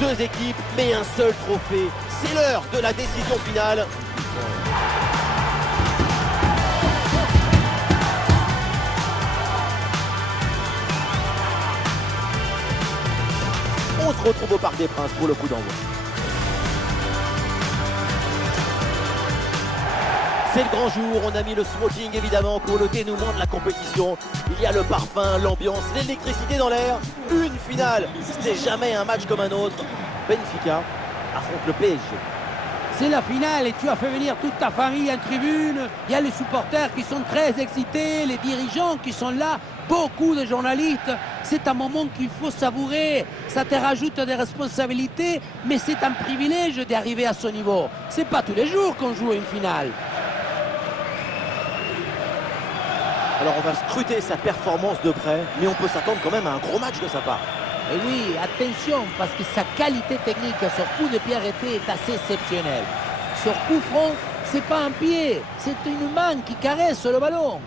Deux équipes, mais un seul trophée. C'est l'heure de la décision finale. On se retrouve au Parc des Princes pour le coup d'envoi. C'est le grand jour, on a mis le smoking évidemment pour le dénouement de la compétition. Il y a le parfum, l'ambiance, l'électricité dans l'air. Une finale, c'était jamais un match comme un autre. Benfica affronte le PSG. C'est la finale et tu as fait venir toute ta famille en tribune. Il y a les supporters qui sont très excités, les dirigeants qui sont là, beaucoup de journalistes. C'est un moment qu'il faut savourer. Ça te rajoute des responsabilités, mais c'est un privilège d'arriver à ce niveau. C'est pas tous les jours qu'on joue une finale. Alors on va scruter sa performance de près, mais on peut s'attendre quand même à un gros match de sa part. Et oui, attention, parce que sa qualité technique sur coup de pied arrêté est assez exceptionnelle. Sur coup franc, c'est pas un pied, c'est une main qui caresse le ballon.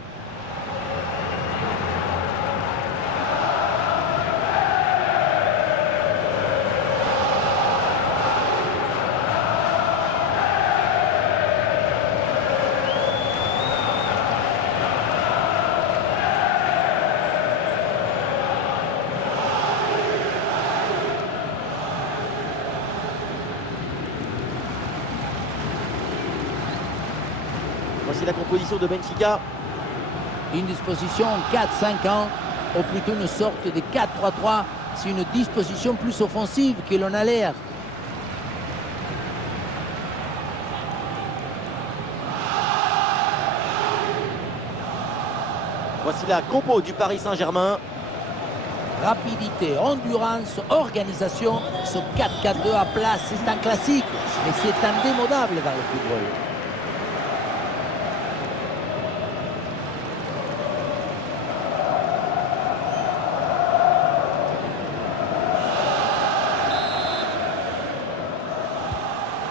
Voici la composition de Benfica. Une disposition 4-5-1, ou plutôt une sorte de 4-3-3. C'est une disposition plus offensive que l'on a l'air. Voici la compo du Paris Saint-Germain. Rapidité, endurance, organisation. Ce 4-4-2 à place, c'est un classique, mais c'est indémodable dans le football.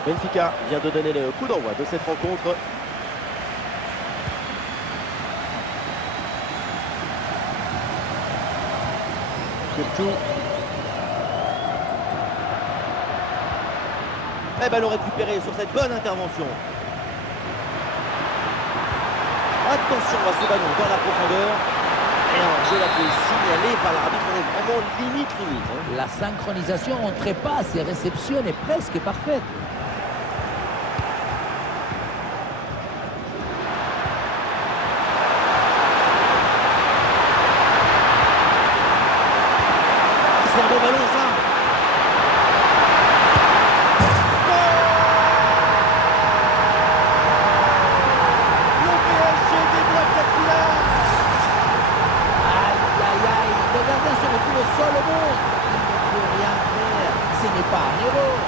Benfica vient de donner le coup d'envoi de cette rencontre. Kepchou. Et ballon récupéré sur cette bonne intervention. Attention à ce ballon dans la profondeur. Et un jeu là qui est signalé par l'arbitre. On est vraiment limite. La synchronisation entre passes et réception est presque parfaite. C'est un bon ballon ça. Le PSG débloque cette finale. Aïe, aïe, aïe, le gardien se retrouve seul au monde. Il ne peut rien faire, ce n'est pas un héros.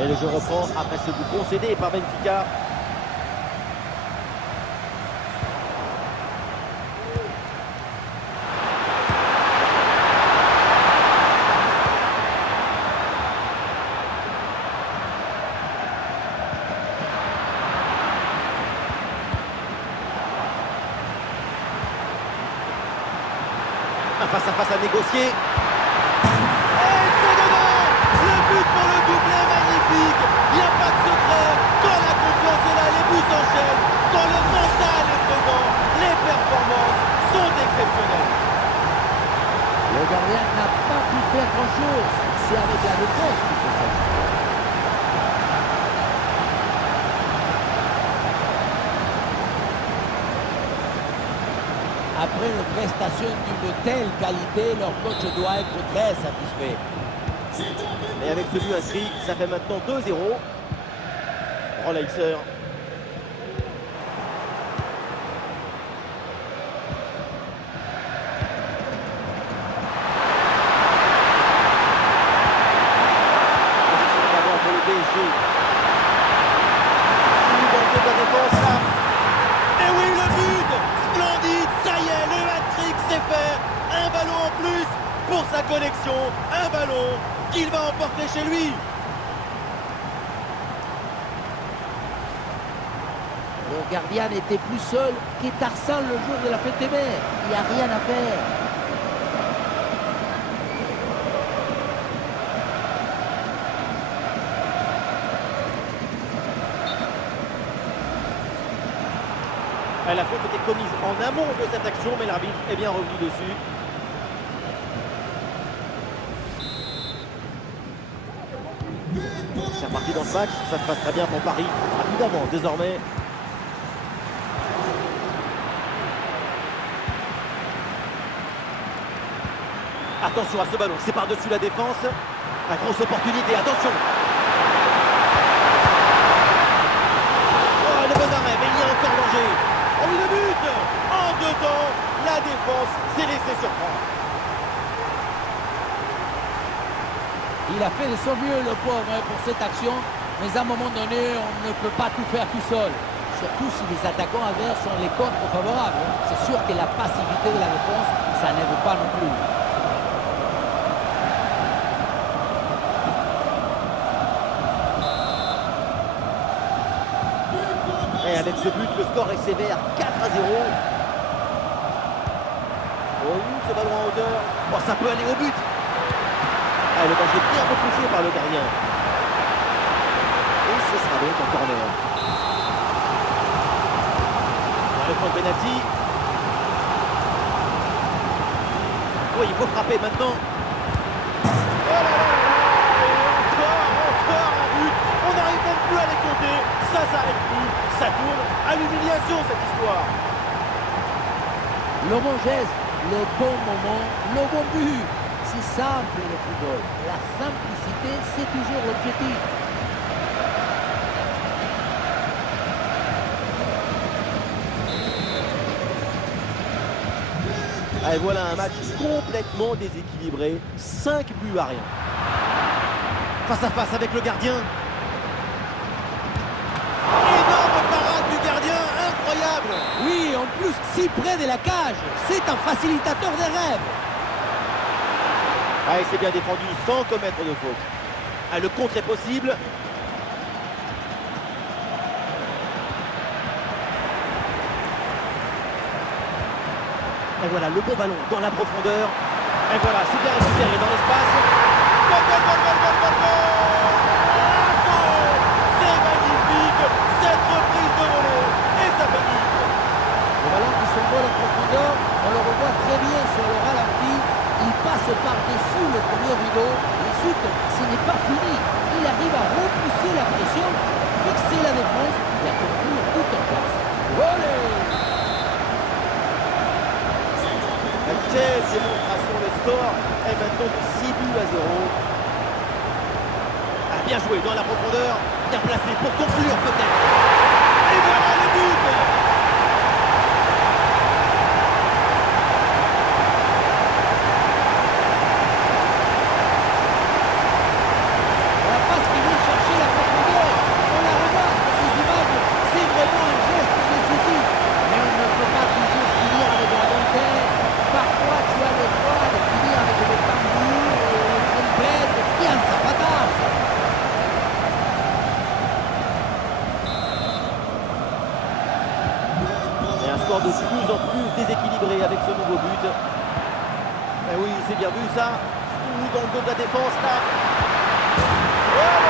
Et le jeu reprend après ce but concédé par Benfica. Un face-à-face à négocier. Et c'est dedans. Le but pour le doublé, magnifique. Il n'y a pas de secret. Quand la confiance est là, les buts s'enchaînent. Quand le mental est présent, les performances sont exceptionnelles. Le gardien n'a pas pu faire grand-chose. C'est avec la défense qu'il faut ça. Après une prestation d'une telle qualité, leur coach doit être très satisfait. Et avec ce but inscrit, ça fait maintenant 2-0. Rolleiser. Pour le PSG. Une bonne de la défense là. Et oui, en plus pour sa collection. Un ballon qu'il va emporter chez lui. Le gardien n'était plus seul qu'Etarsal le jour de la fête des mères. Il n'y a rien à faire. La faute était commise en amont de cette action, mais l'arbitre est bien revenu dessus. C'est reparti dans ce match, ça se passe très bien pour Paris. À plus d'avance désormais. Attention à ce ballon, c'est par-dessus la défense. La grosse opportunité, attention. Oh, le bon arrêt, mais il y a encore danger. Oh, le but en dedans, la défense s'est laissée surprendre. Il a fait de son mieux, le pauvre, pour cette action. Mais à un moment donné, on ne peut pas tout faire tout seul. Surtout si les attaquants adverses sont les contre favorables. C'est sûr que la passivité de la défense, ça n'aide pas non plus. Et avec ce but, le score est sévère, 4-0. Oh, ce ballon en hauteur. Oh, ça peut aller au but. Ah, le danger bien repoussé par le gardien. Et ce sera donc un corner. Le point de pénalty. Oui, il faut frapper maintenant. Oh là là là là. Encore un but. On n'arrive même plus à les compter. Ça s'arrête plus. Ça tourne à l'humiliation, cette histoire. Le bon geste, le bon moment, le bon but. C'est simple le football. La simplicité, c'est toujours l'objectif. Et voilà un match complètement déséquilibré. 5 buts à rien. Face à face avec le gardien. Énorme parade du gardien, incroyable. Oui, en plus, si près de la cage, c'est un facilitateur des rêves. Ah, c'est bien défendu sans commettre de faute. Ah, le contre est possible. Et voilà le bon ballon dans la profondeur. Et voilà, c'est bien récupéré dans l'espace. Goal, goal, goal, goal, goal, goal, goal. C'est magnifique, cette reprise de volée. Et ça fait but. Le ballon qui s'envole en profondeur, on le revoit très bien sur le ralenti. Il passe par-dessus le premier rideau. Ensuite, ce n'est pas fini. Il arrive à repousser la pression, fixer la défense et à conclure tout en place. Olé! Quelle démonstration, le score est maintenant de 6 buts à 0. Ah, bien joué dans la profondeur, bien placé pour conclure peut-être. Et voilà le but. La passe qui vient chercher la profondeur. On la revoit sur ces images. C'est vraiment un geste décisif. Mais on ne peut pas toujours finir avec la bonne tête. Parfois, tu as le droit de finir avec le tambour, le trompette, bien ça patasse. Et un score de plus en plus déséquilibré avec ce nouveau but. Et oui, c'est bien vu ça. Ou dans le dos de la défense là. Oh,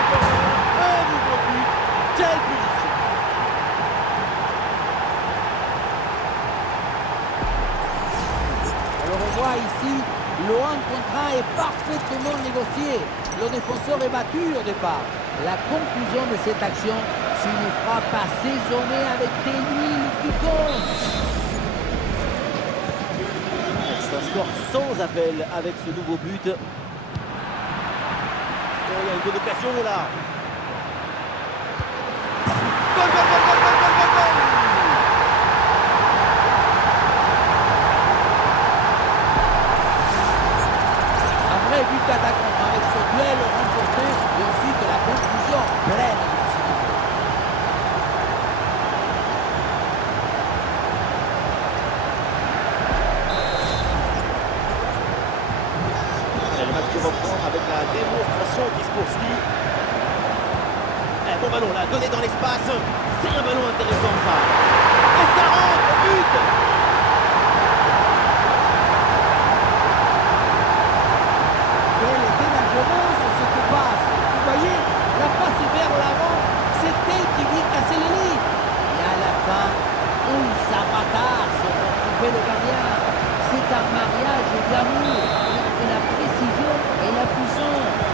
encore un nouveau but. Quelle punition. Alors on voit ici, le 1 contre 1 est parfaitement négocié. Le défenseur est battu au départ. La conclusion de cette action, c'est une frappe assaisonnée avec des huiles qui comptent. C'est un score sans appel avec ce nouveau but. Oh, il y a une bonne occasion là. Goal, goal, goal, goal, goal, goal, goal, goal. Un vrai but d'attaquant avec ce duel remporté et ensuite la conclusion pleine de lucidité. bon ballon là, donné dans l'espace. C'est un ballon intéressant ça. Et ça rentre, but. Quelle dénagement sur cette passe. Vous voyez, la passe vers l'avant, c'est elle qui vient casser les lignes. Et à la fin, un sabatasse pour trouver le gardien. C'est un mariage d'amour entre la précision et la puissance.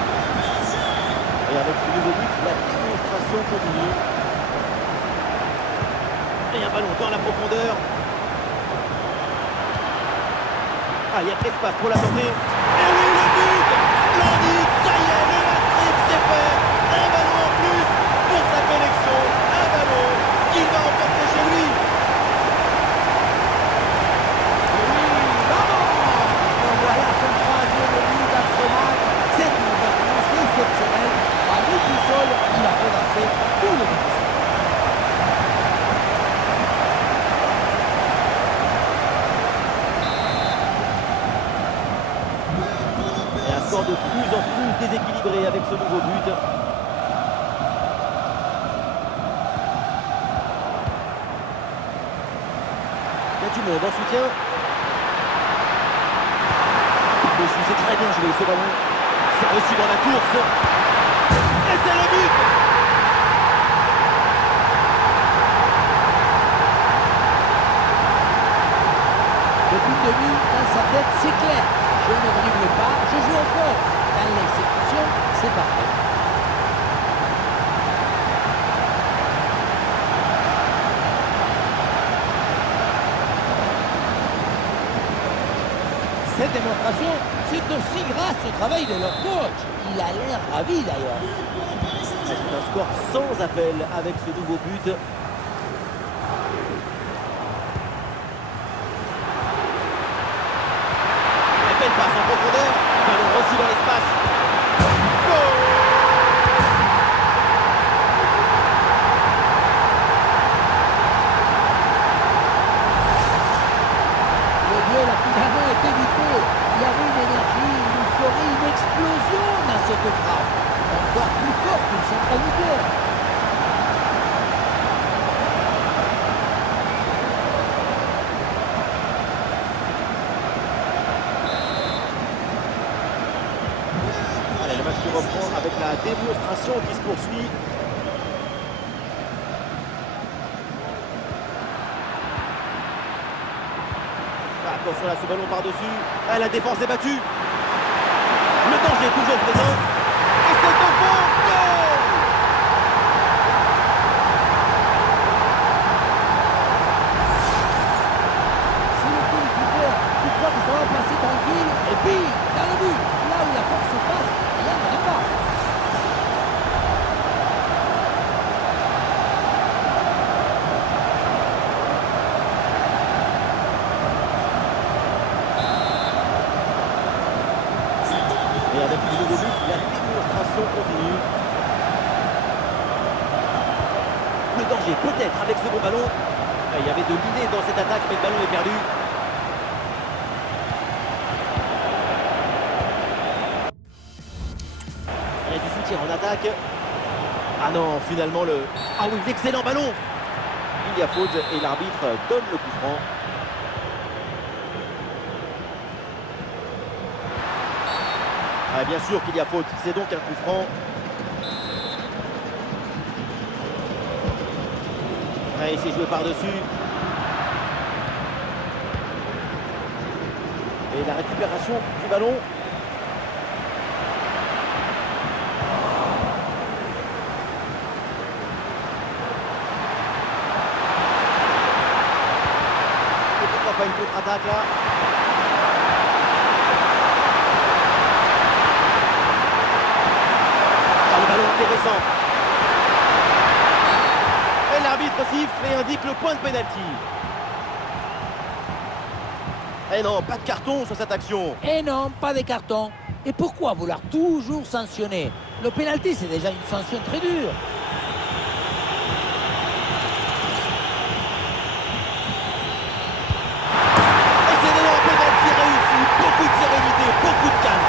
Et avec ce nouveau but, la démonstration continue. Et un ballon dans la profondeur. Ah, il y a de l'espace pour la porter. Et oui, le but. Splendide, ça y est, le hat-trick, c'est fait. Un ballon en plus pour sa collection. Un ballon qu'il va emporter chez lui. Voilà son troisième but dans ce match. C'est une performance exceptionnelle. À lui tout seul, il a relancé tout le but. Et un score de plus en plus déséquilibré avec ce nouveau but. Il y a du monde en soutien. C'est très bien joué ce ballon. C'est reçu dans la course. Et c'est le but. Depuis le début, dans sa tête, c'est clair. Je ne dribble pas, je joue au fort. Dans l'exécution, c'est parfait. Cette démonstration, c'est aussi grâce au travail de leur coach. Il a l'air ravi d'ailleurs. C'est un score sans appel avec ce nouveau but. Et belle passe en profondeur. Ballon reçu dans l'espace. Goal. Le duel a finalement été évité. Il y avait une énergie, une euphorie, une explosion dans cette frappe. Encore plus fort qu'une centrale nucléaire. Allez, le match qui reprend avec la démonstration qui se poursuit. Attention là, ce ballon par-dessus. Ah, la défense est battue. Le danger est toujours présent. Et c'est au fond. Goal. C'est le goalkeeper qui croit que ça va passer tranquille. Et puis, dans le but, là où la force passe, rien ne dépasse. Et avec ce nouveau but, la démonstration continue. Le danger peut-être avec ce bon ballon. Il y avait de l'idée dans cette attaque, mais le ballon est perdu. Il y a du soutien en attaque. Ah non, finalement le... Ah oui, l'excellent ballon. Il y a faute et l'arbitre donne le coup franc. Ah, bien sûr qu'il y a faute, c'est donc un coup franc. Ah, il s'est joué par-dessus. Et la récupération du ballon. Et pourquoi pas une contre-attaque là? Intéressant. Et l'arbitre siffle et indique le point de pénalty. Et non, pas de carton sur cette action. Et non, pas de carton. Et pourquoi vouloir toujours sanctionner? Le pénalty, c'est déjà une sanction très dure. Et c'est d'ailleurs un pénalty réussi. Beaucoup de sérénité, beaucoup de calme.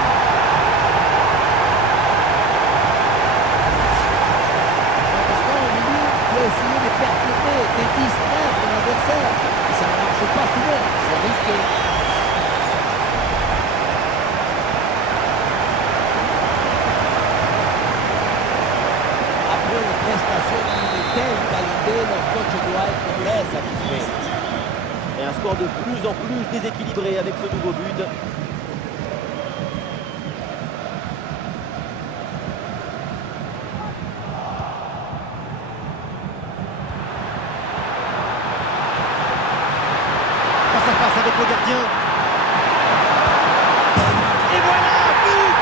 l'adversaire. Et ça ne marche pas souvent, c'est risqué. Après les prestations d'une telle qualité, le coach doit être très satisfait. Et un score de plus en plus déséquilibré avec ce nouveau but. Face à face avec le gardien. Et voilà, but!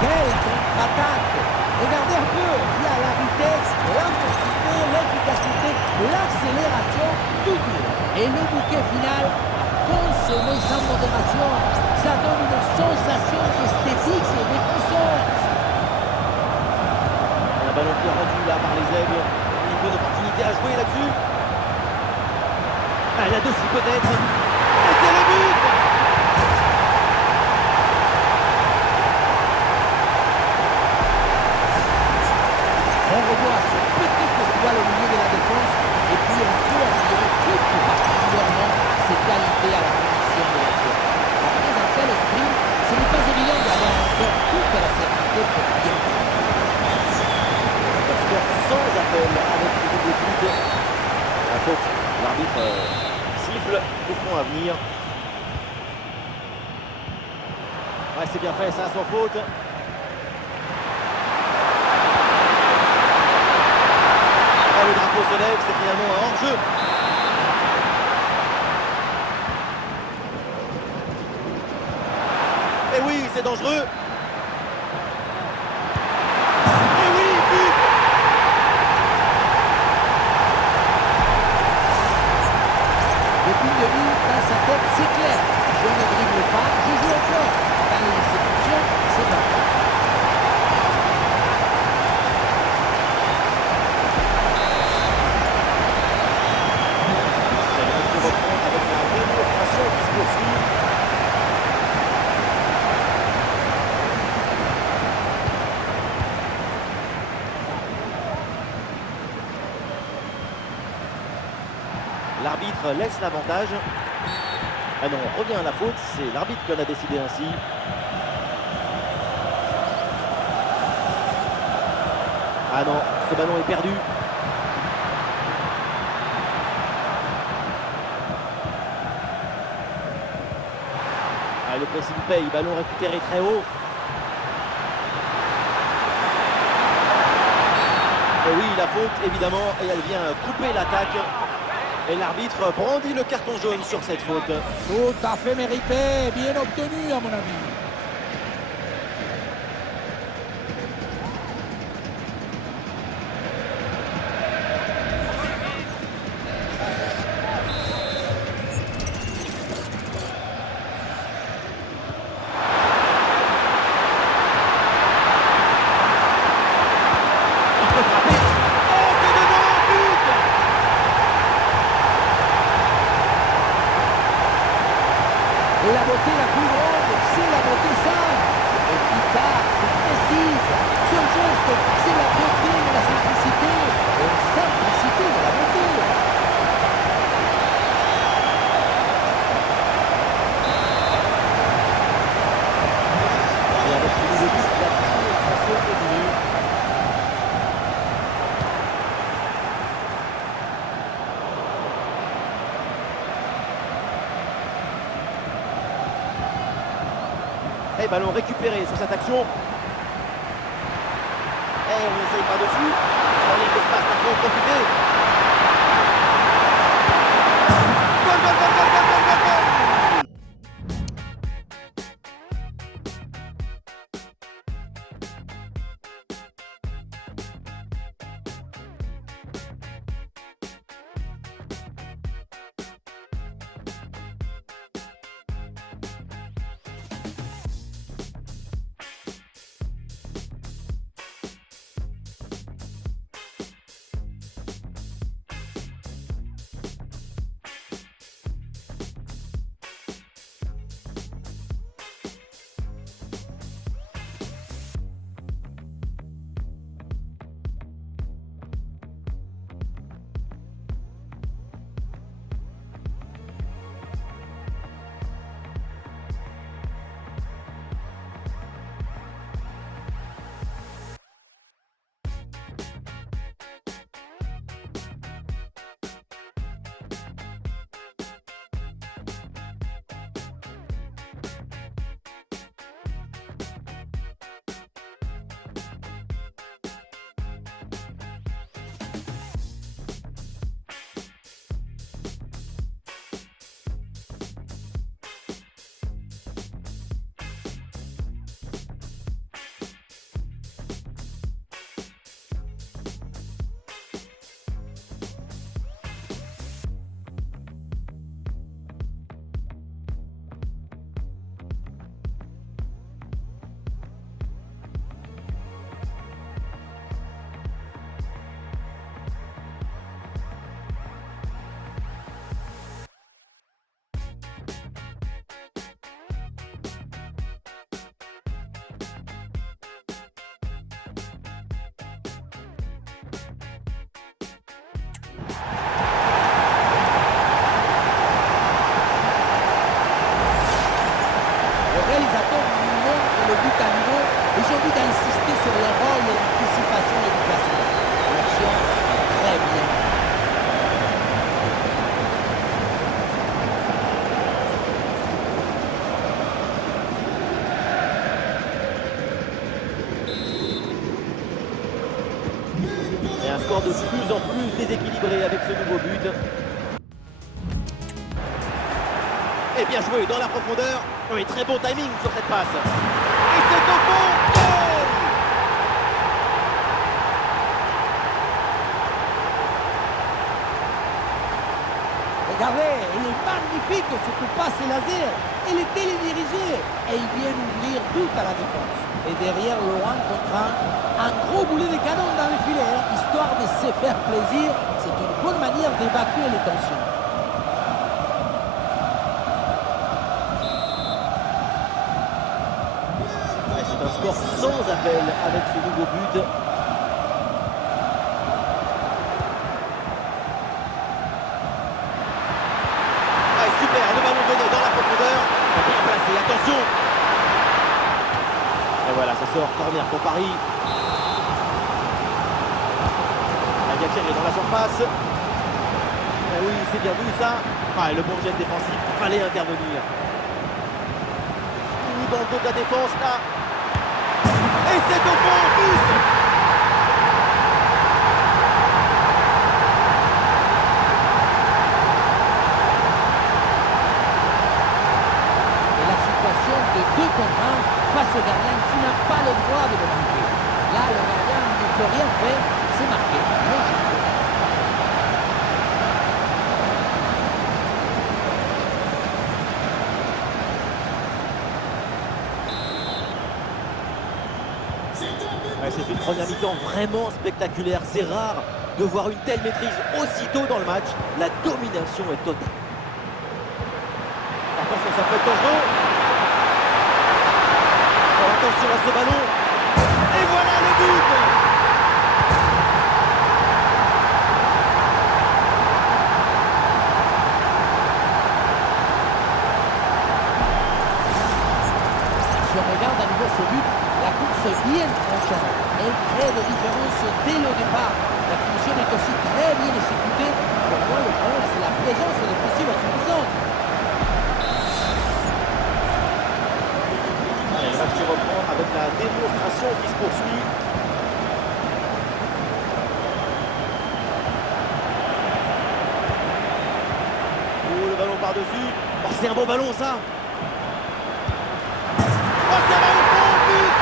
Quelle contre-attaque! Regardez un peu, il y a la vitesse, l'intensité, l'efficacité, l'accélération, tout. Et le bouquet final, consommé sans modération, ça donne une sensation d'esthétique et de puissance. Un ballon qui est rendu là par les aigles. Une bonne opportunité à jouer là-dessus. Ah, là-dessus peut-être. Et c'est le but! On revoit ce petit festival au milieu de la défense et puis on peut admirer tout particulièrement ses qualités à la finition de la tête. Après un tel esprit, ce n'est pas évident d'avoir encore toute la sérénité pour bien faire. Un score sans appel avec ce double but. La faute. L'arbitre siffle. Coup franc à venir. Ouais, c'est bien fait, ça, sans faute. Ah, le drapeau se lève, c'est finalement un hors-jeu. Et oui, c'est dangereux. Et oui, but! Depuis le début, dans sa tête, c'est clair. Je ne dribble pas, je joue encore. Dans l'exécution, c'est parfait. On reprend avec la démonstration qui se poursuit. L'arbitre laisse l'avantage. Ah non, on revient à la faute, c'est l'arbitre qui en a décidé ainsi. Ah non, ce ballon est perdu. Ah, le pressing paye, ballon récupéré très haut. Et oui, la faute, évidemment, et elle vient couper l'attaque. Et l'arbitre brandit le carton jaune sur cette faute. Tout à fait mérité, bien obtenu à mon avis. Il peut frapper. Oh, c'est dedans, but! Et la beauté la plus grande, c'est la beauté simple. Efficace, précise. Ce geste, c'est la beauté de la simplicité. Et la simplicité de la beauté. Et avec ce nouveau but, la démonstration est venue. Et ballon récupéré sur cette action. Et on n'essaye pas dessus. On y a l'espace, il faut en profiter. Goal, goal, goal, goal, goal, goal, goal, goal! organisateurs montrent le but à nouveau et j'ai envie d'insister sur le rôle de l'anticipation et du placement. L'action est très bien. Et un score de plus en plus déséquilibré avec ce nouveau but. Et bien joué dans la profondeur. Oui, très bon timing sur cette passe. Et c'est au fond. Goal! Regardez, il est magnifique cette passe laser. Il est télédirigé et il vient ouvrir toute à la défense. Et derrière le 1 contre 1 gros boulet de canon dans le filet, histoire de se faire plaisir. C'est une bonne manière d'évacuer les tensions. C'est un score sans appel avec ce nouveau but. Super, le ballon donné dans la profondeur. Bien placé, attention. Et voilà, ça sort, corner pour Paris. La Gatier est dans la surface. Et oui, c'est bien vu ça. Ah, le bon jet défensif, il fallait intervenir. Ou dans le dos de la défense, là. Et c'est au fond, but. De 2 contre 1 face au gardien qui n'a pas le droit de le marquer. Là, le gardien ne peut rien faire, c'est marqué. Ouais, c'est une première mi-temps vraiment spectaculaire. C'est rare de voir une telle maîtrise aussitôt dans le match. La domination est totale. Attention, ça peut être dangereux. Attention à ce ballon. Et voilà le but. Si on regarde à nouveau ce but, la course est bien tranchante. Elle crée des différences dès le départ. La finition est aussi très bien exécutée. Pour moi, le problème, c'est la présence défensive insuffisante. Le match qui reprend avec la démonstration qui se poursuit. Oh, le ballon par-dessus. Oh, c'est un bon ballon, ça. Oh, ça va au fond, but.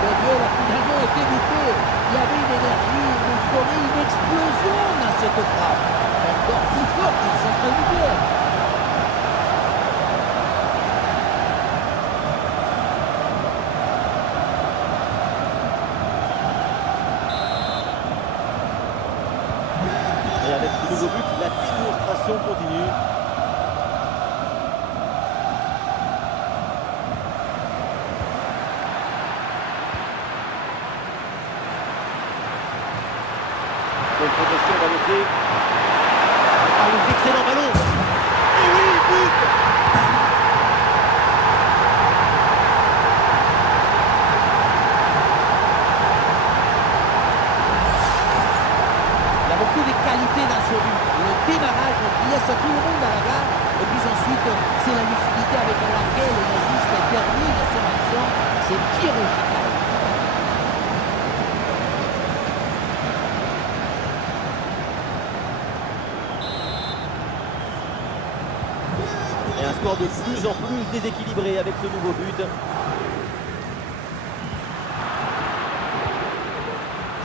Le duel a finalement été évité. Il y avait une énergie, une euphorie, une explosion dans cette frappe. Encore plus fort qu'une centrale nucléaire. Et avec ce nouveau but, la démonstration continue. Donc, progression va noter. Ah, un excellent ballon. Et oui, but. Il y a beaucoup de qualité dans ce but. Le démarrage qui laisse tout le monde à la gare. Et puis ensuite, c'est la lucidité avec laquelle le juste termine son action. C'est chirurgical. Et un score de plus en plus déséquilibré avec ce nouveau but.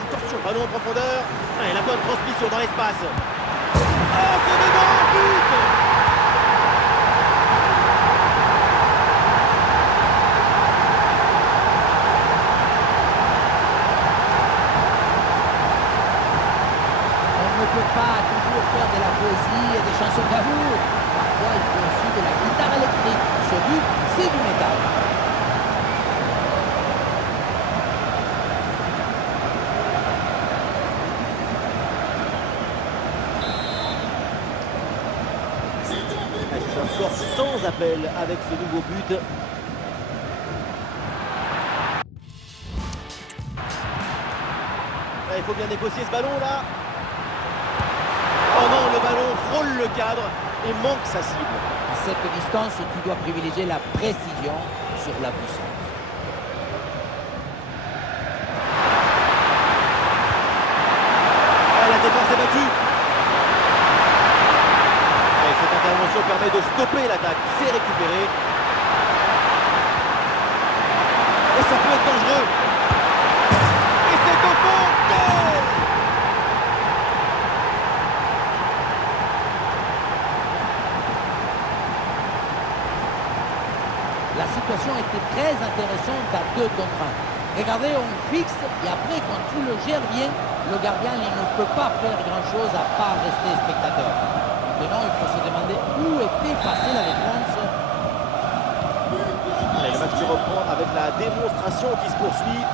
Attention, ballon en profondeur. Et la bonne transmission dans l'espace. Oh, c'est dedans, but. On ne peut pas toujours faire de la poésie et des chansons d'amour. Parfois, il faut aussi de la guitare électrique. Ce but, c'est du métal. Un score sans appel avec ce nouveau but. Il faut bien négocier ce ballon là. Oh non, le ballon frôle le cadre et manque sa cible. À cette distance, tu dois privilégier la précision sur la puissance. La défense est battue. Et cette intervention permet de stopper l'attaque. C'est récupéré. Et ça peut être dangereux. Et c'est au fond. Goal! La situation était très intéressante à 2 contre 1. Regardez, on fixe et après, quand tu le gères bien, le gardien il ne peut pas faire grand-chose à part rester spectateur. Maintenant, il faut se demander où était passée la défense. Allez, le match qui reprend avec la démonstration qui se poursuit.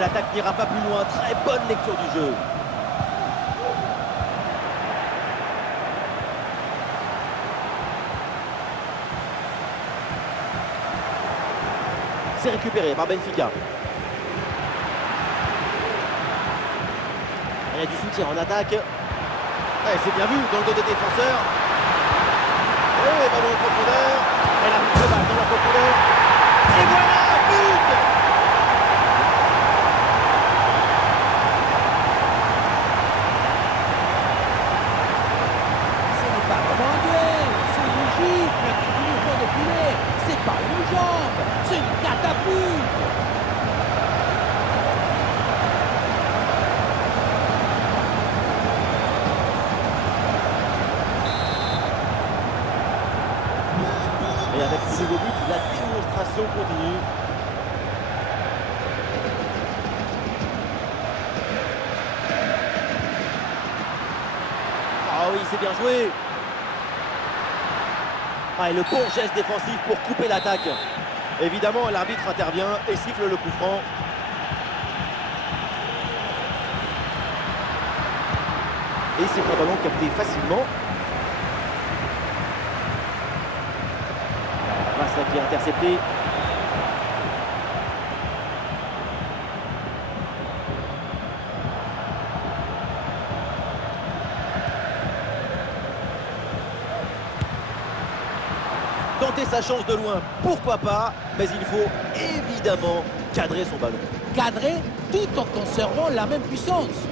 L'attaque n'ira pas plus loin. Très bonne lecture du jeu. C'est récupéré par Benfica. Il y a du soutien en attaque. C'est bien vu dans le dos des défenseurs. Et ballon en profondeur. Elle a mis le balle dans la profondeur. Et voilà, but! Ce n'est pas vraiment un duel, c'est une gifle qui finit au fond de filet. C'est pas une jambe, c'est une catapulte. Et avec ce nouveau but, la démonstration continue. Ah oui, c'est bien joué. Et le bon geste défensif pour couper l'attaque. Évidemment, l'arbitre intervient et siffle le coup franc. Et c'est un ballon capté facilement. Passe qui est intercepté. Tenter sa chance de loin, pourquoi pas, mais il faut évidemment cadrer son ballon. Cadré tout en conservant la même puissance.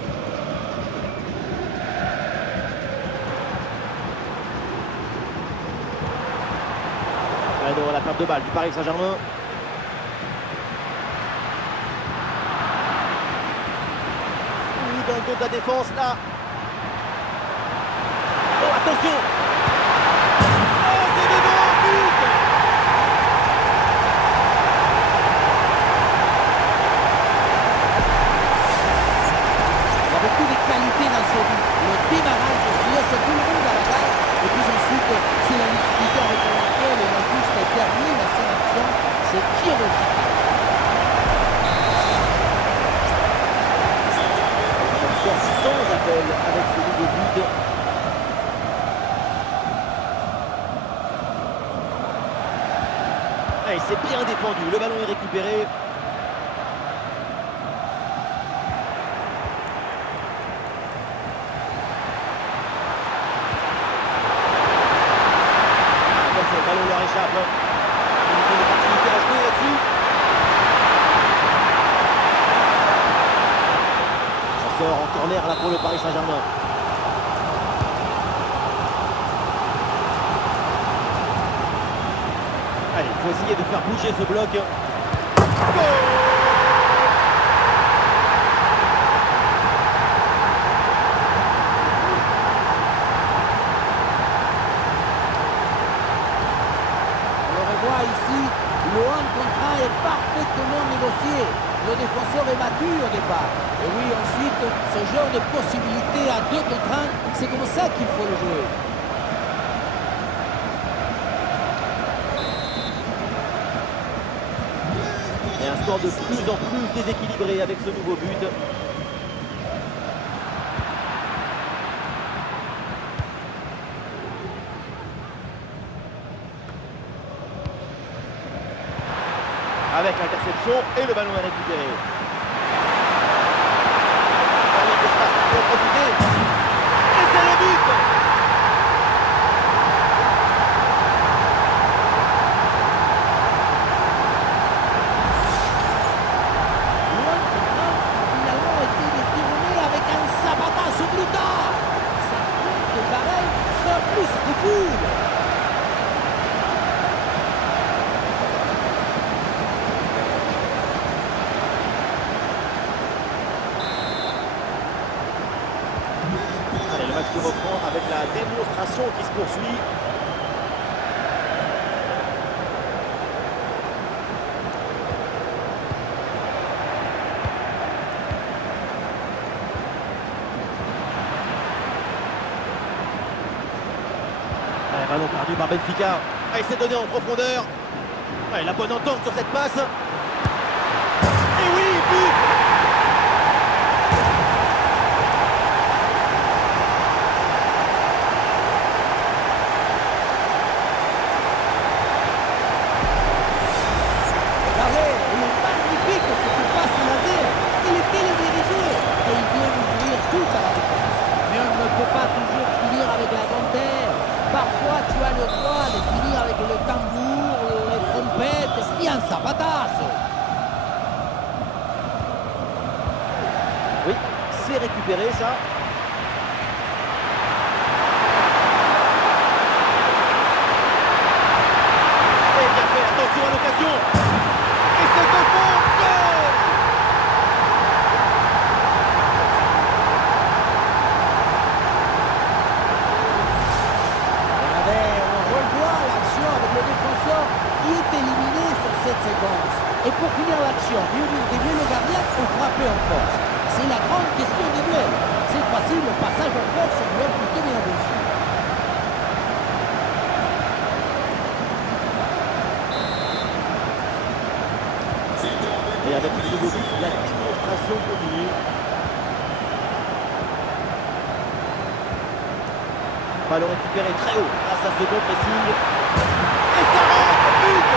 Alors la perte de balle du Paris Saint-Germain. Dans le dos de la défense là. Oh attention. Oh c'est devant, but. Il y a beaucoup de qualité dans ce but. Le démarrage laisse tout le monde à la balle. Et puis ensuite, c'est la lucidité avec laquelle l'Auguste termine son action. C'est chirurgical. Un score sans appel avec ce nouveau but. Et c'est bien défendu. Le ballon est récupéré. Le ballon leur échappe. Il y a une opportunité à jouer là-dessus. Ça sort en corner là pour le Paris Saint-Germain. Allez, il faut essayer de faire bouger ce bloc. Goal! Ici, le 1 contre 1 est parfaitement négocié. Le défenseur est battu au départ. Et oui, ensuite, ce genre de possibilité à 2 contre 1, c'est comme ça qu'il faut le jouer. Et un score de plus en plus déséquilibré avec ce nouveau but. avec l'interception et le ballon est récupéré. Allez, l'espace pour en profiter. Et c'est le but. Finalement, été détourné avec un sabatazo brutal. Ça compte pareil, ça plus de foule. Allez, le match qui reprend avec la démonstration qui se poursuit. Allez, ballon perdu par Benfica. Ah, il s'est donné en profondeur. Allez, la bonne entente sur cette passe. Et oui, but. Regardez, il est magnifique cette passe laser. Il est télédirigé et il vient ouvrir tout à la défense. Mais on ne peut pas toujours finir avec la dentelle. Parfois, tu as le droit de finir avec le tambour, les trompettes et un sabatazo. Oui, c'est récupéré ça. Et bien fait, attention à l'occasion. Et c'est au fond, goal. Regardez, on revoit l'action avec le défenseur qui est éliminé sur cette séquence. Et pour finir l'action, mieux dribbler le gardien ou frapper en force. C'est la grande question des duels. C'est facile, le passage en force lui a plutôt bien réussi. Et avec ce nouveau but, la démonstration continue. Ballon récupéré très haut grâce à ce bon pressing. Et ça rentre, but.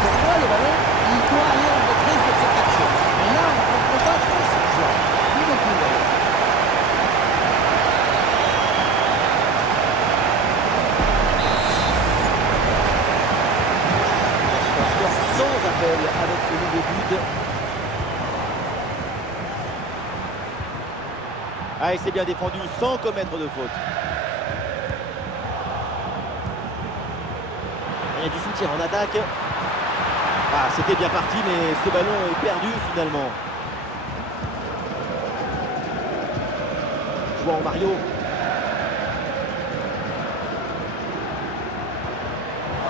Pour moi, le ballon, il doit aller en retrait sur cette action. Mais là, on ne comprend pas trop ce choix. Ni le coup. Un score sans appel avec ce nouveau but. Ah, il s'est bien défendu sans commettre de faute. Il y a du soutien en attaque. Ah, c'était bien parti, mais ce ballon est perdu finalement. João Mario.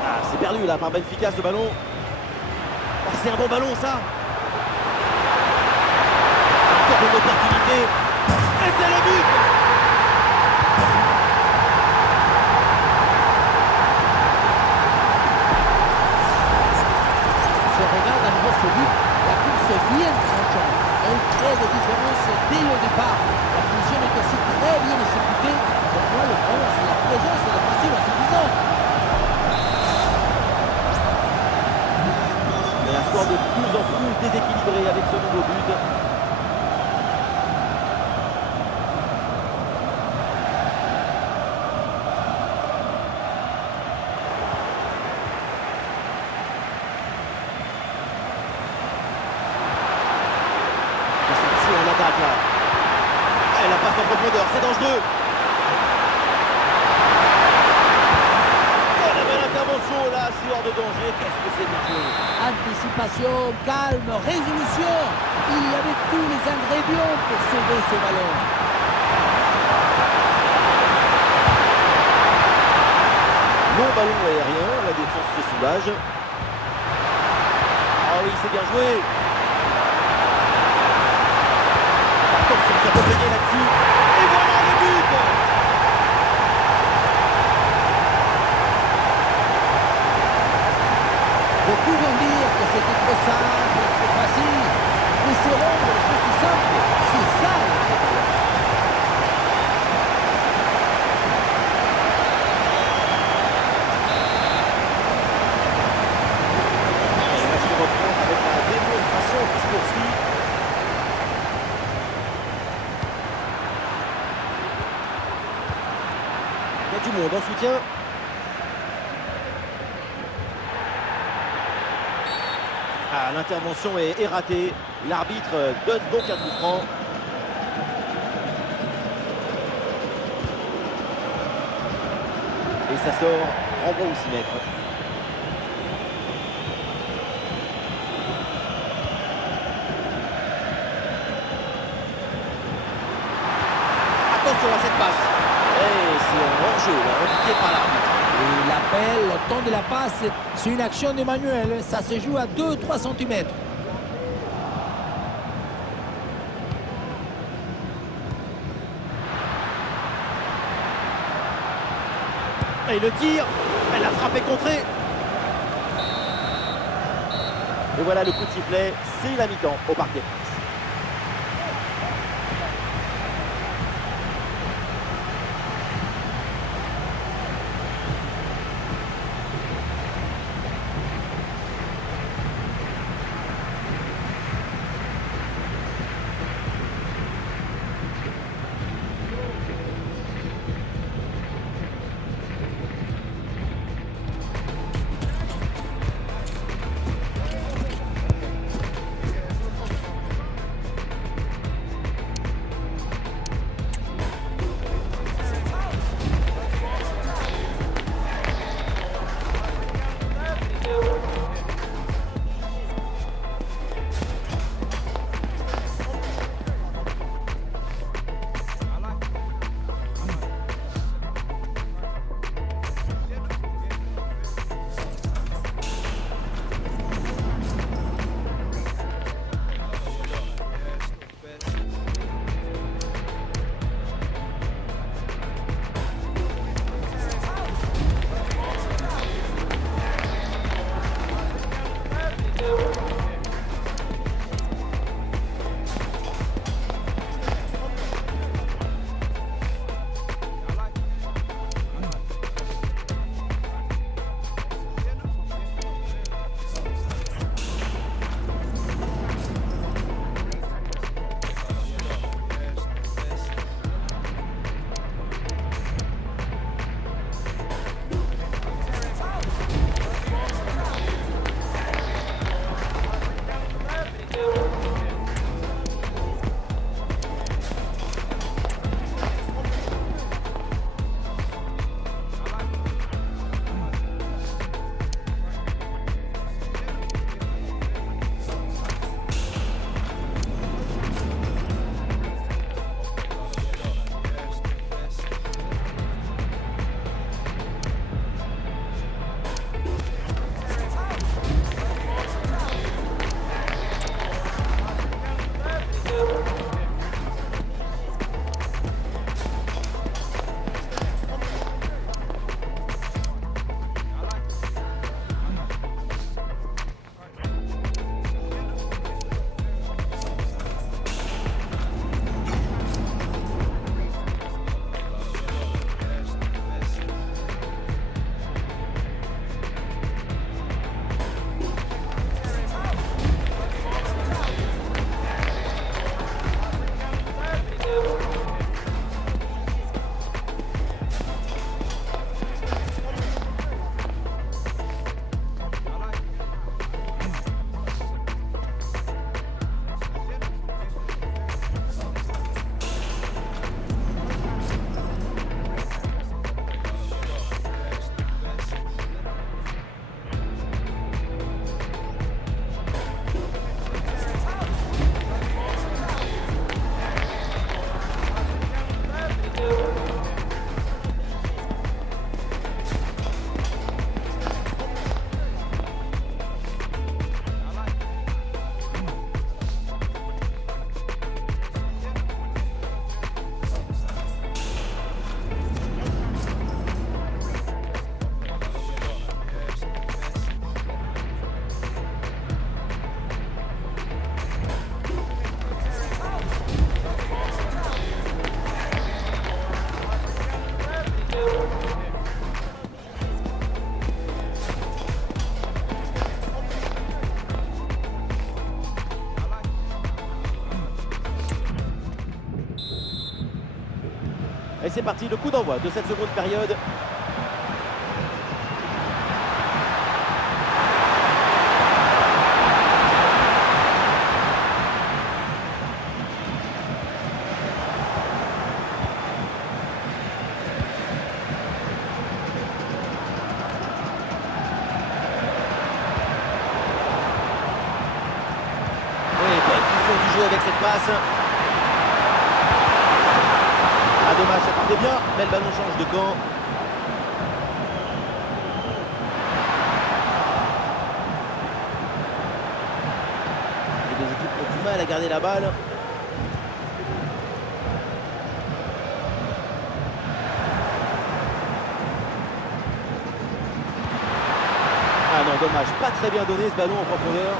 Ah, c'est perdu là par Benfica ce ballon. Oh, c'est un bon ballon ça. Encore une opportunité. Et c'est le but. Si on regarde à nouveau ce but, la course est bien tranchante. Elle crée des différences dès le départ. La finition est aussi très bien exécutée. Pour moi, le problème, c'est la présence défensive insuffisante. Mais un score de plus en plus déséquilibré avec ce nouveau but. En attaque là. Elle la passe en profondeur, c'est dangereux. Oh, la belle intervention là, c'est hors de danger. Qu'est-ce que c'est bien joué. Anticipation, calme, résolution. Il y avait tous les ingrédients pour sauver ce ballon. Long ballon aérien, la défense se soulage. Ah oui, c'est bien joué. Attention, ça peut payer là-dessus. Et voilà le but. Beaucoup vont dire que c'était trop simple, trop facile. Mais c'est rendre les choses simple, c'est ça le football. Du monde en soutien. Ah, l'intervention est ratée. L'arbitre donne donc un coup franc. Et ça sort, renvoi au 6 mètres. Attention à cette passe. Et c'est un hors-jeu, indiqué par l'arbitre. Et l'appel, le temps de la passe, c'est une action d'Emmanuel. Ça se joue à 2-3 cm. Et le tir, elle a frappé contrée. Et voilà le coup de sifflet, c'est la mi-temps au Parc des Princes. Et c'est parti, le coup d'envoi de cette seconde période. Du jeu avec cette passe. Ah dommage, ça partait bien, mais le ballon change de camp. Les deux équipes ont du mal à garder la balle. Ah non, dommage, pas très bien donné ce ballon en profondeur.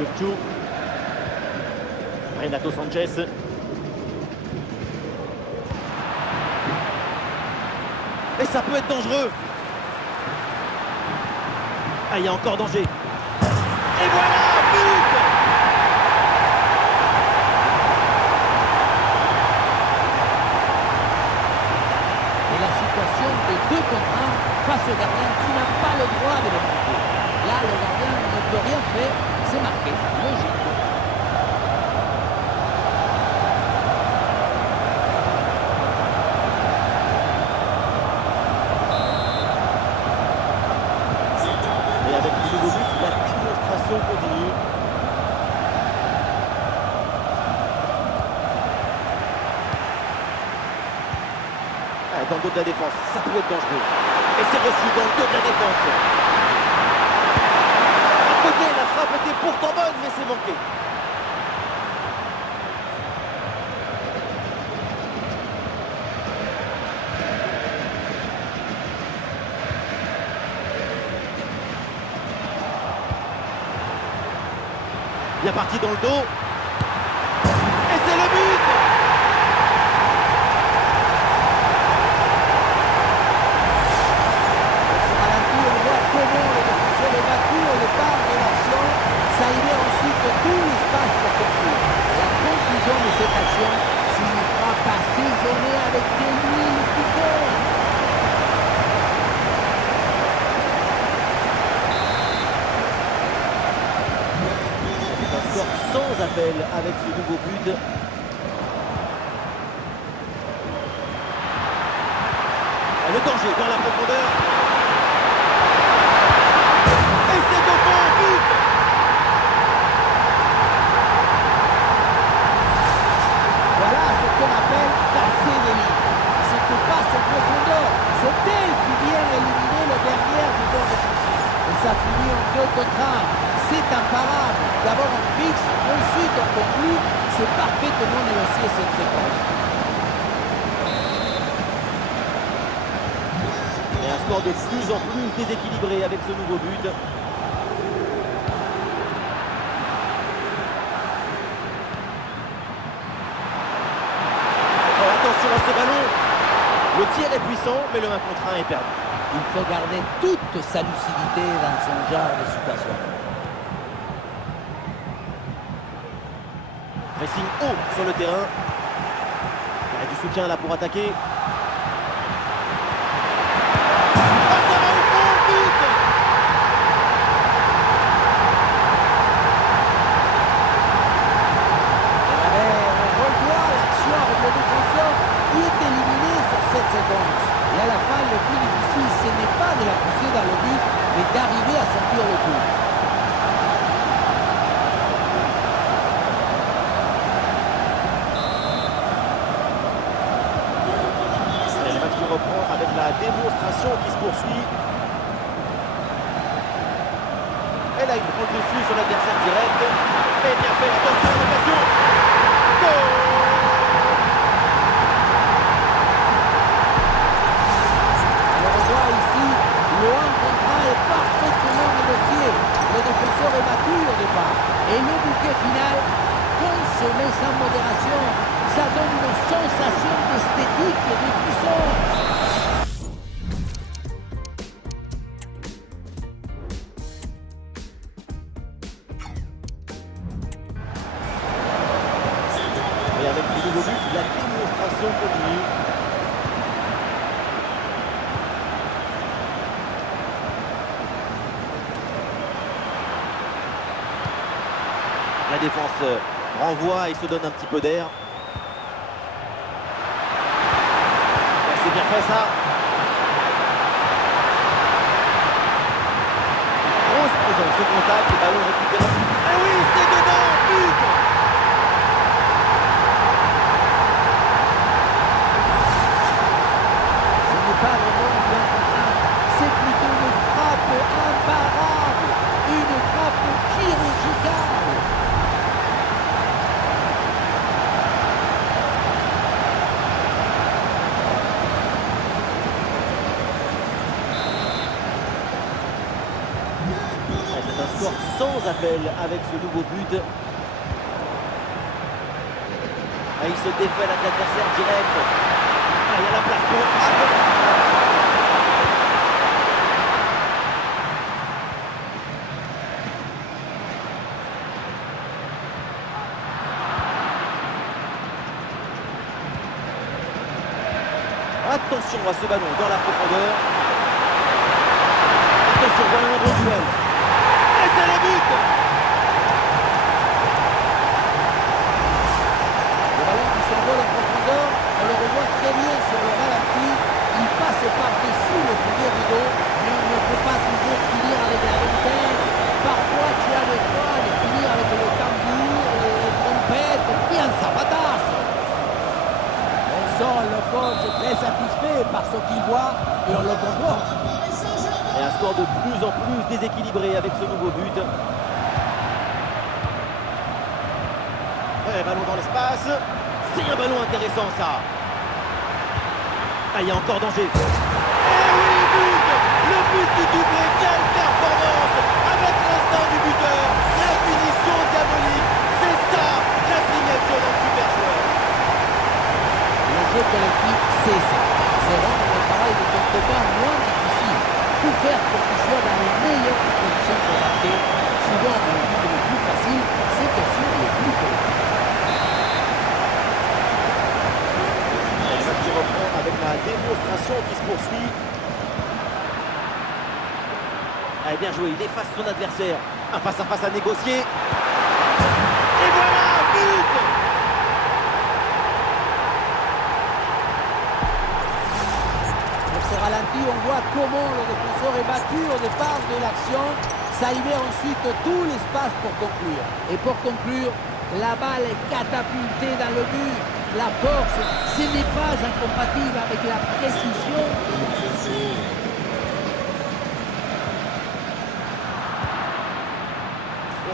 Virtu. Renato Sanchez. Et ça peut être dangereux. Ah, il y a encore danger. Et voilà, but! Et la situation de 2 contre 1 face au gardien, tu n'as pas le droit de le marquer. Là, le gardien ne peut rien faire, c'est marqué, logique. Et avec ce nouveau but, la démonstration continue. Ah, dans le dos de la défense, ça peut être dangereux. Et c'est reçu dans le dos de la défense. À côté, la frappe était pourtant bonne, mais c'est manqué. Bien parti dans le dos. Et c'est le but! On voit comment le défenseur est battu au départ de l'action. Ça libère ensuite tout l'espace pour conclure. La conclusion de cette action signifera pas saisonner avec des mille piquets. C'est un score sans appel avec ce nouveau but. Le danger dans la profondeur. Et c'est au fond, but! Voilà ce qu'on appelle casser des lignes. C'est passe en profondeur. C'est elle qui vient éliminer le derrière du bord défensif. Et ça finit en 2 contre 1. C'est imparable. D'abord on fixe, ensuite on conclut. C'est parfaitement négocié cette séquence. Et un score de plus en plus déséquilibré avec ce nouveau but. Oh, attention à ce ballon. Le tir est puissant, mais le 1 contre 1 est perdu. Il faut garder toute sa lucidité dans son genre de situation. Pressing haut sur le terrain. Il y a du soutien là pour attaquer. Ah, ça va au fond, but! On revoit l'action avec le défenseur qui est éliminé sur cette séquence. Et à la fin, le plus difficile, ce n'est pas de la pousser dans le but, mais d'arriver à sortir le coup. Et le match qui reprend avec la démonstration qui se poursuit. Elle a une prendre dessus sur l'adversaire direct. Et bien fait, attention à l'occasion. Goal! Alors on voit ici, le 1 contre 1 est parfaitement négocié. Le défenseur est battu au départ. Et le bouquet final, consommé sans modération, ça donne une sensation d'esthétique et de puissance. nouveau but, la démonstration continue. La défense renvoie et se donne un petit peu d'air. C'est bien fait ça. Grosse présence au contact, le ballon récupéré. Ah oui, c'est dedans, but! Ce n'est pas vraiment bien contraint, c'est plutôt une frappe imparable, une frappe chirurgicale. C'est un score sans appel avec ce nouveau but. Il se défait l'adversaire direct. Il y a la place pour le frappe. Attention à ce ballon dans la profondeur. Attention, voilà un bon duel. Et c'est le but! Le ballon qui s'envole en profondeur, on le revoit très bien sur le ralenti. Il passe par-dessus le premier rideau, mais on ne peut pas toujours finir avec la vingtaine. Parfois, tu as le droit de finir avec le tambour, les trompettes, bien sabatasse. On sent le coach très satisfait par ce qu'il voit et on le comprend. Et un score de plus en plus déséquilibré avec ce nouveau but. Ouais, ballon dans l'espace. C'est un ballon intéressant ça. Il y a encore danger. Et oui, but! Le but du doublé, quelle performance! Avec l'instinct du buteur, la finition diabolique. C'est ça, la signature d'un super joueur. Le jeu collectif, c'est ça. C'est rendre le travail de ton copain moins difficile. Tout faire pour qu'il soit dans les meilleures conditions pour marquer. Souvent, le but le plus facile, c'est aussi le plus collectif. Le match qui reprend avec la démonstration qui se poursuit. Allez, bien joué, il efface son adversaire. Un face-à-face à négocier. Et voilà, but! Dans ce ralenti, on voit comment le défenseur est battu au départ de l'action. Ça libère ensuite tout l'espace pour conclure. Et pour conclure, la balle est catapultée dans le but. La force, ce n'est pas incompatible avec la précision.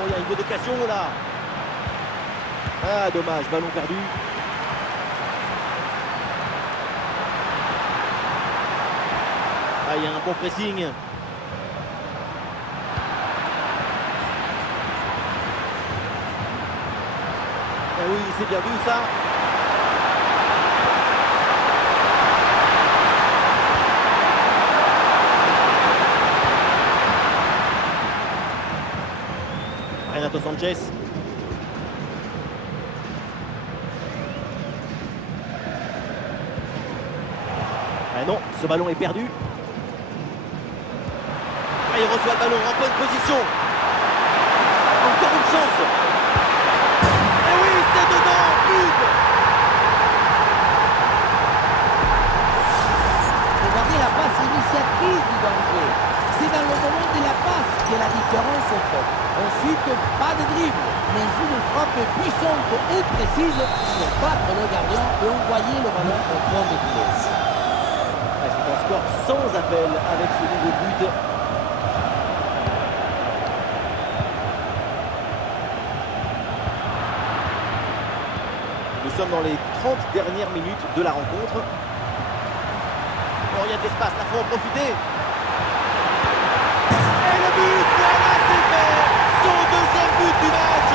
Il y a une bonne occasion là. Ah, dommage, ballon perdu. Il y a un bon pressing. Oui, c'est bien vu ça. Renato Sanchez. Non, ce ballon est perdu. Il reçoit le ballon en bonne position. Encore une chance. Et oui, c'est dedans, but. Regardez la passe initiatrice du danger. C'est dans le moment de la passe que la différence est faite. Ensuite, pas de dribble, mais une frappe puissante et précise pour battre le gardien et envoyer le ballon au fond des filets. C'est un score sans appel avec ce nouveau but. Nous sommes dans les 30 dernières minutes de la rencontre. Il y a de l'espace, là, il faut en profiter. Et le but, voilà, c'est fait. Son deuxième but du match,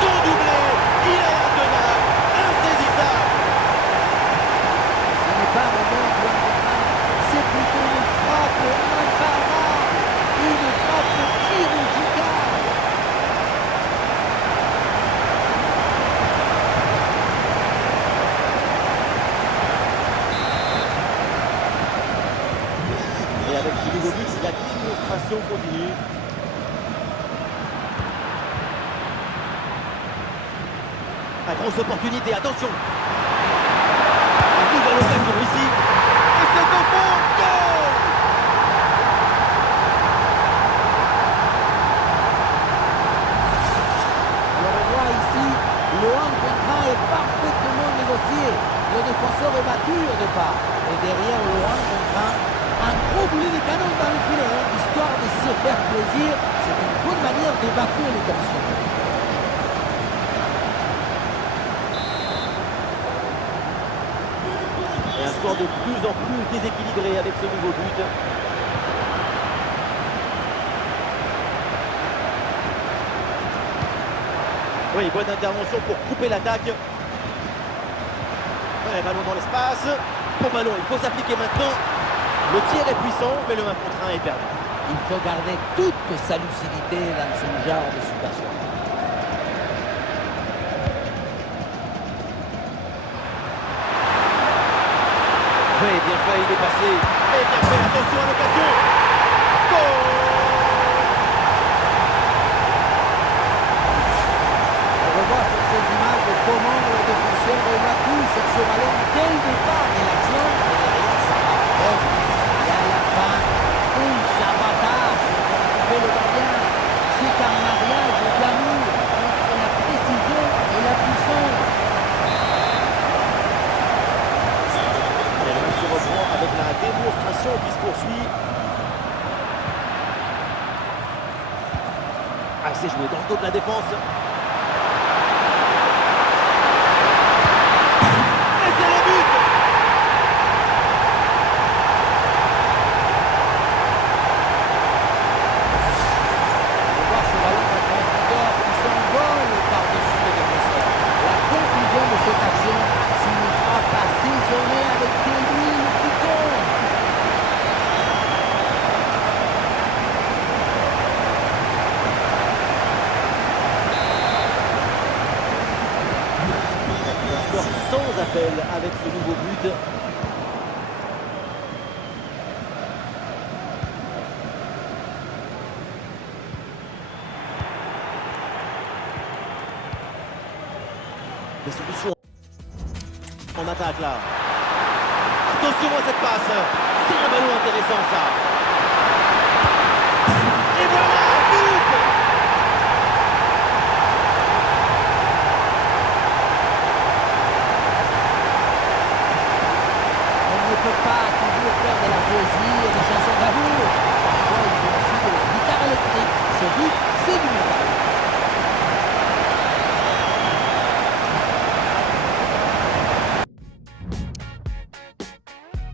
son doublé. Il est intenable, insaisissable. Ce n'est pas vraiment bien contraint, c'est plutôt une frappe imparable, une frappe chirurgicale. La grosse opportunité, attention. Une nouvelle occasion ici. Et c'est au fond. Goal. Alors on voit ici, le 1 contre 1 est parfaitement négocié. Le défenseur est battu au départ. Et derrière le 1 contre 1, un gros boulet de canon dans le filet, histoire de se faire plaisir. C'est une bonne manière d'évacuer les tensions. Et un score de plus en plus déséquilibré avec ce nouveau but. Oui, bonne intervention pour couper l'attaque. Ouais, ballon dans l'espace. Bon ballon, il faut s'appliquer maintenant. Le tir est puissant, mais le 1 contre 1 est perdu. Il faut garder toute sa lucidité dans ce genre de situation. Oui, bien fait, il est passé. Et bien fait, attention à l'occasion. Goal. On revoit sur ces images comment le défenseur évacue sur ce ballon dès le départ de l'action. Et derrière, ça va. Et à la fin, un sabotage pour couper le gardien. C'est un mariage d'amour entre la précision et la puissance. Et le match se reprend avec la démonstration qui se poursuit. Ah, c'est joué dans le dos de la défense. Et c'est le but. On voit ce ballon de transporteur qui s'envole par-dessus le défenseur. La conclusion de cette action, c'est une frappe assaisonnée avec des lignes qui tombent. Un score sans appel avec ce nouveau but. Des solutions en attaque là. Attention à cette passe. C'est un ballon intéressant ça. Et voilà, but. On ne peut pas toujours faire de la poésie et des chansons d'amour. Parfois, il faut aussi de la guitare électrique. Ce but